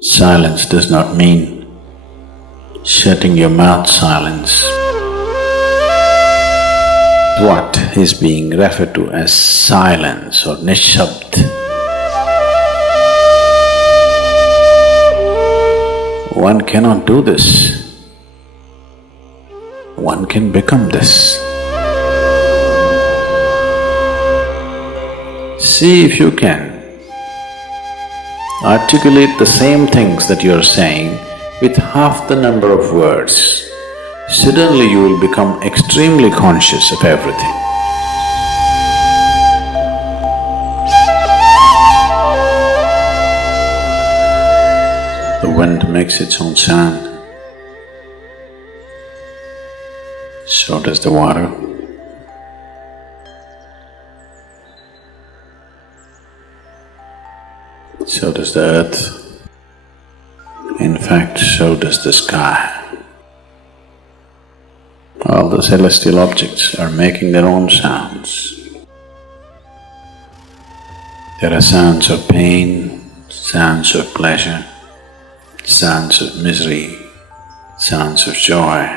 Silence does not mean shutting your mouth silence. What is being referred to as silence or nishabd? One cannot do this. One can become this. See if you can articulate the same things that you're saying with half the number of words. Suddenly you will become extremely conscious of everything. The wind makes its own sound, so does the water. So does the earth. In fact, so does the sky. All the celestial objects are making their own sounds. There are sounds of pain, sounds of pleasure, sounds of misery, sounds of joy.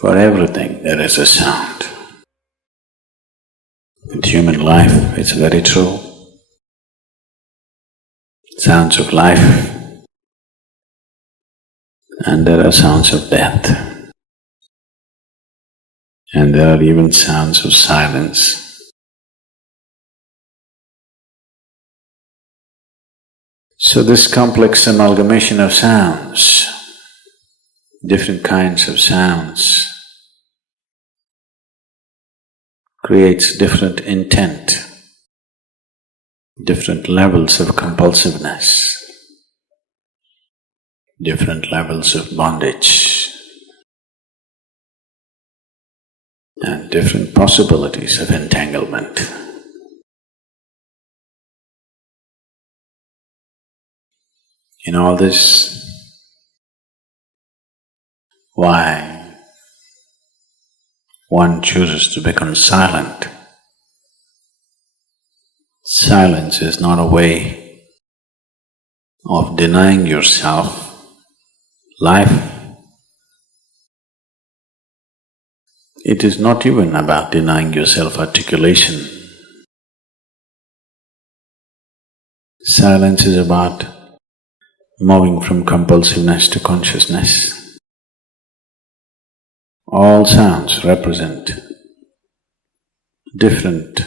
For everything there is a sound. With human life, it's very true. Sounds of life, and there are sounds of death, and there are even sounds of silence. So this complex amalgamation of sounds, different kinds of sounds, creates different intent, different levels of compulsiveness, different levels of bondage, and different possibilities of entanglement. In all this, why one chooses to become silent? Silence is not a way of denying yourself life. It is not even about denying yourself articulation. Silence is about moving from compulsiveness to consciousness. All sounds represent different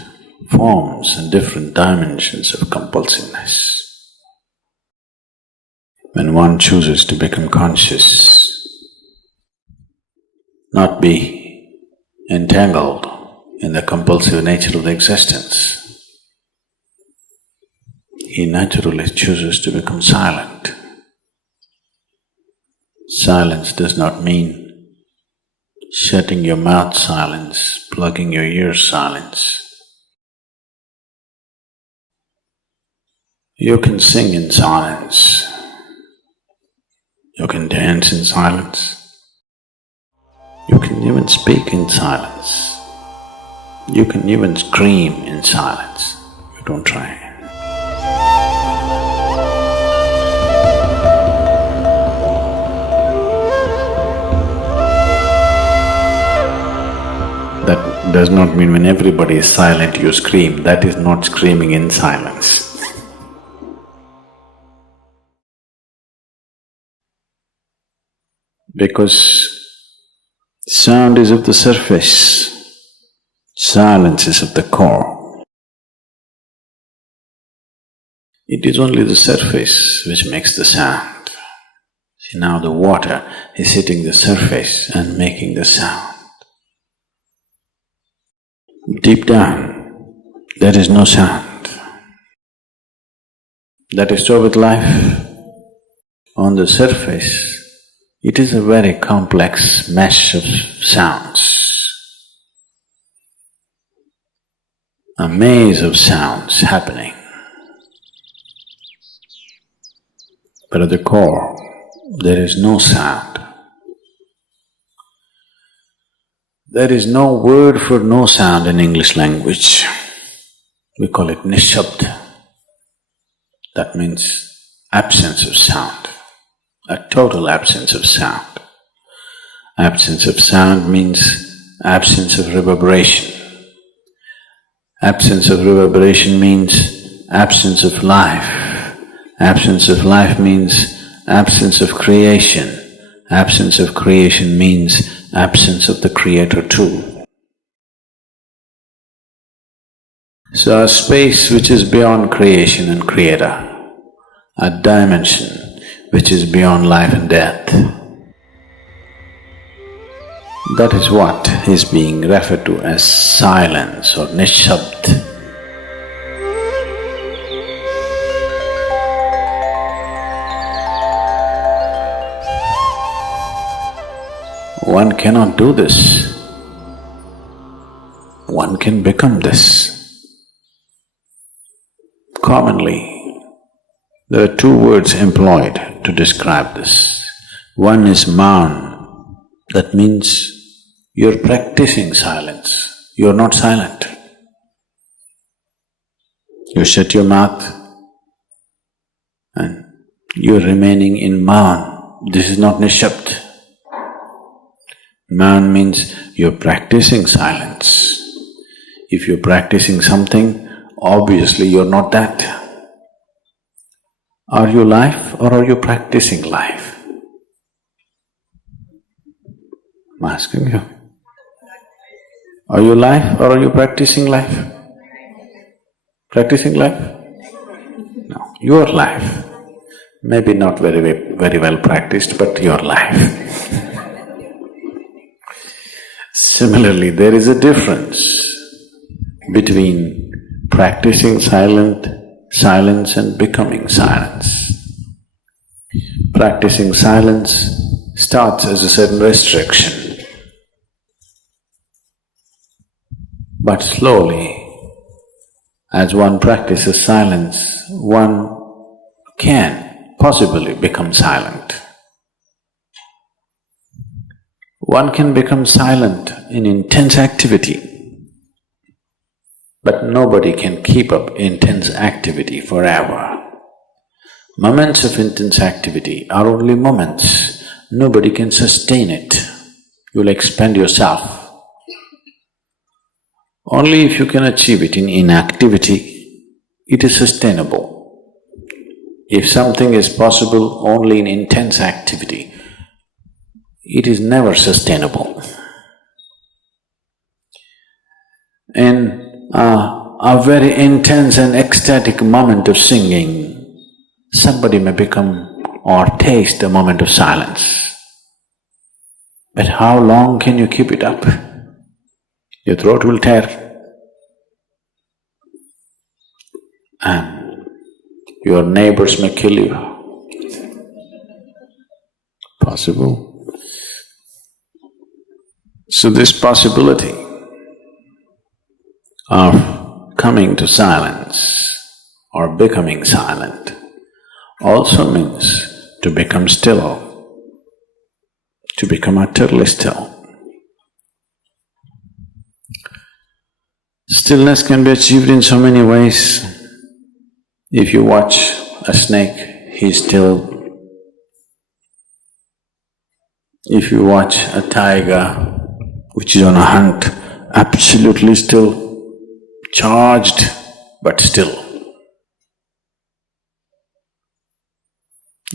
forms and different dimensions of compulsiveness. When one chooses to become conscious, not be entangled in the compulsive nature of the existence, he naturally chooses to become silent. Silence does not mean shutting your mouth silence, plugging your ears silence. You can sing in silence, you can dance in silence, you can even speak in silence, you can even scream in silence. You don't try. That does not mean when everybody is silent you scream. That is not screaming in silence. Because sound is of the surface, silence is of the core. It is only the surface which makes the sound. See, now the water is hitting the surface and making the sound. Deep down, there is no sound. That is so with life. On the surface, it is a very complex mesh of sounds, a maze of sounds happening. But at the core, there is no sound. There is no word for no sound in English language. We call it nishabd. That means absence of sound, a total absence of sound. Absence of sound means absence of reverberation. Absence of reverberation means absence of life. Absence of life means absence of creation. Absence of creation means absence of the Creator too. So a space which is beyond creation and Creator, a dimension which is beyond life and death, that is what is being referred to as silence or nishabd. One cannot do this. One can become this. Commonly, there are two words employed to describe this. One is maun, that means you're practicing silence, you're not silent. You shut your mouth and you're remaining in maun. This is not nishabd. Maun means you're practicing silence. If you're practicing something, obviously you're not that. Are you life or are you practicing life? I'm asking you. Are you life or are you practicing life? Practicing life? No, your life. Maybe not very well practiced, but your life. Similarly, there is a difference between practicing silence and becoming silence. Practicing silence starts as a certain restriction, but slowly, as one practices silence, one can possibly become silent. One can become silent in intense activity, but nobody can keep up intense activity forever. Moments of intense activity are only moments, nobody can sustain it. You'll expend yourself. Only if you can achieve it in inactivity, it is sustainable. If something is possible only in intense activity, it is never sustainable. In a very intense and ecstatic moment of singing, somebody may become or taste a moment of silence. But how long can you keep it up? Your throat will tear. And your neighbors may kill you. Possible. So this possibility of coming to silence or becoming silent also means to become still, to become utterly still. Stillness can be achieved in so many ways. If you watch a snake, he's still. If you watch a tiger which is on a hunt, absolutely still, charged but still.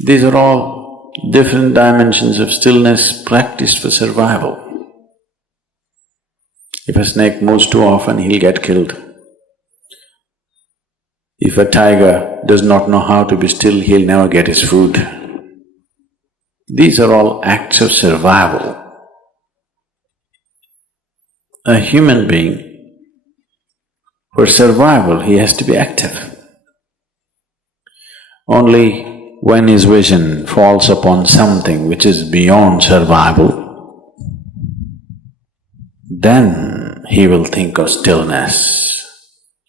These are all different dimensions of stillness practiced for survival. If a snake moves too often, he'll get killed. If a tiger does not know how to be still, he'll never get his food. These are all acts of survival. A human being, for survival, he has to be active. Only when his vision falls upon something which is beyond survival, then he will think of stillness.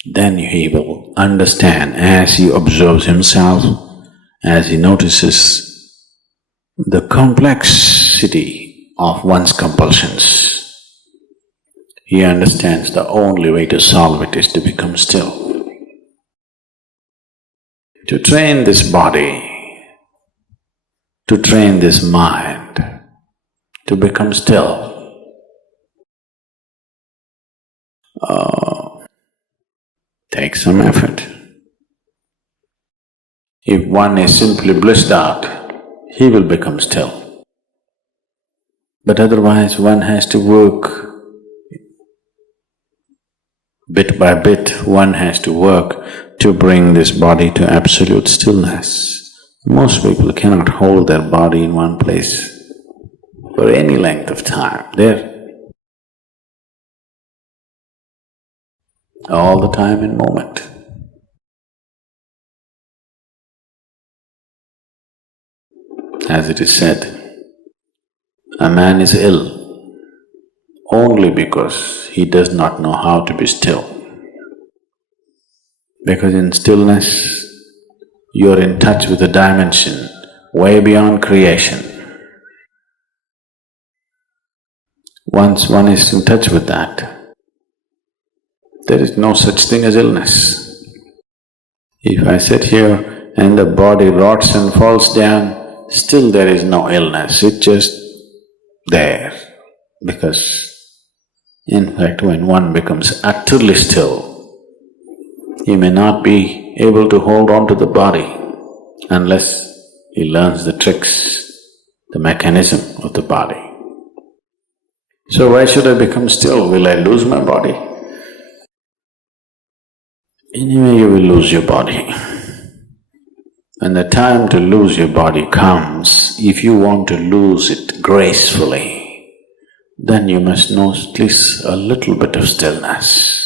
Then he will understand as he observes himself, as he notices the complexity of one's compulsions. He understands the only way to solve it is to become still. to train this body, to train this mind, to become still. Takes some effort. If one is simply blissed out, he will become still. But otherwise one has to work bit by bit, one has to work to bring this body to absolute stillness. Most people cannot hold their body in one place for any length of time. They're all the time in moment. As it is said, a man is ill only because he does not know how to be still. Because in stillness, you are in touch with a dimension way beyond creation. Once one is in touch with that, there is no such thing as illness. If I sit here and the body rots and falls down, still there is no illness, it's just there. Because in fact, when one becomes utterly still, he may not be able to hold on to the body unless he learns the tricks, the mechanism of the body. So why should I become still? Will I lose my body? Anyway, you will lose your body. When the time to lose your body comes, if you want to lose it gracefully, then you must know at least a little bit of stillness.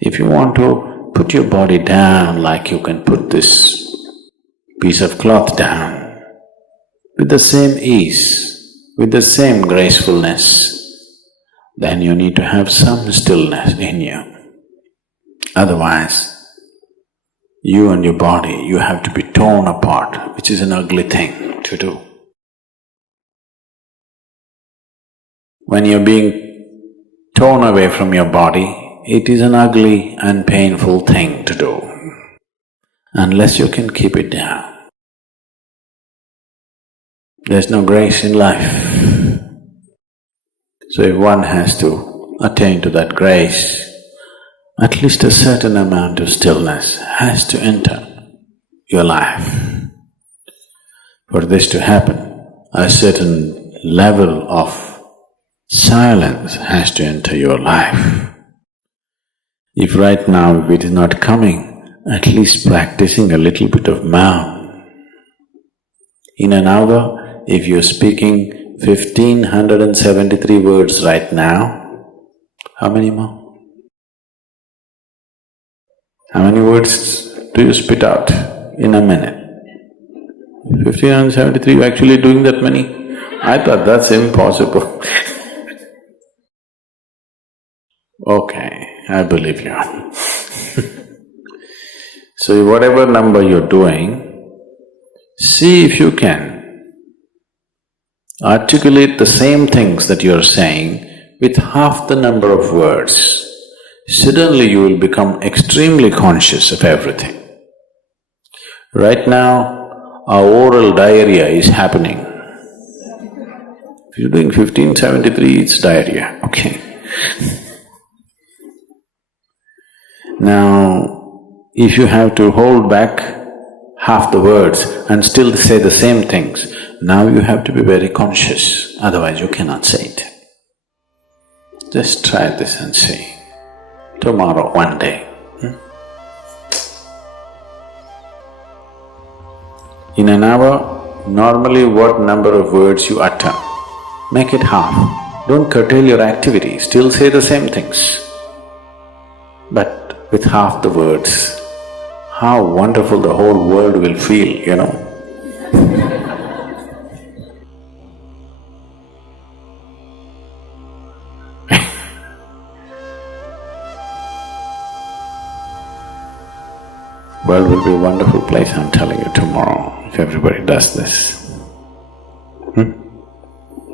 If you want to put your body down like you can put this piece of cloth down, with the same ease, with the same gracefulness, then you need to have some stillness in you. Otherwise, you and your body, you have to be torn apart, which is an ugly thing to do. When you're being torn away from your body, it is an ugly and painful thing to do, unless you can keep it down. There's no grace in life. So if one has to attain to that grace, at least a certain amount of stillness has to enter your life. For this to happen, a certain level of silence has to enter your life. If right now it is not coming, at least practicing a little bit of Maum. In an hour, if you're speaking 1573 words right now, how many more? How many words do you spit out in a minute? 1573, you're actually doing that many? I thought that's impossible. Okay, I believe you. So whatever number you're doing, see if you can articulate the same things that you're saying with half the number of words. Suddenly you will become extremely conscious of everything. Right now, our oral diarrhea is happening. If you're doing 1573, it's diarrhea, okay. Now, if you have to hold back half the words and still say the same things, now you have to be very conscious, otherwise you cannot say it. Just try this and see. Tomorrow, one day. In an hour, normally what number of words you utter, make it half. Don't curtail your activity, still say the same things, but with half the words. How wonderful the whole world will feel, you know. World will be a wonderful place, I'm telling you, tomorrow, if everybody does this.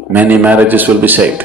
Many marriages will be saved.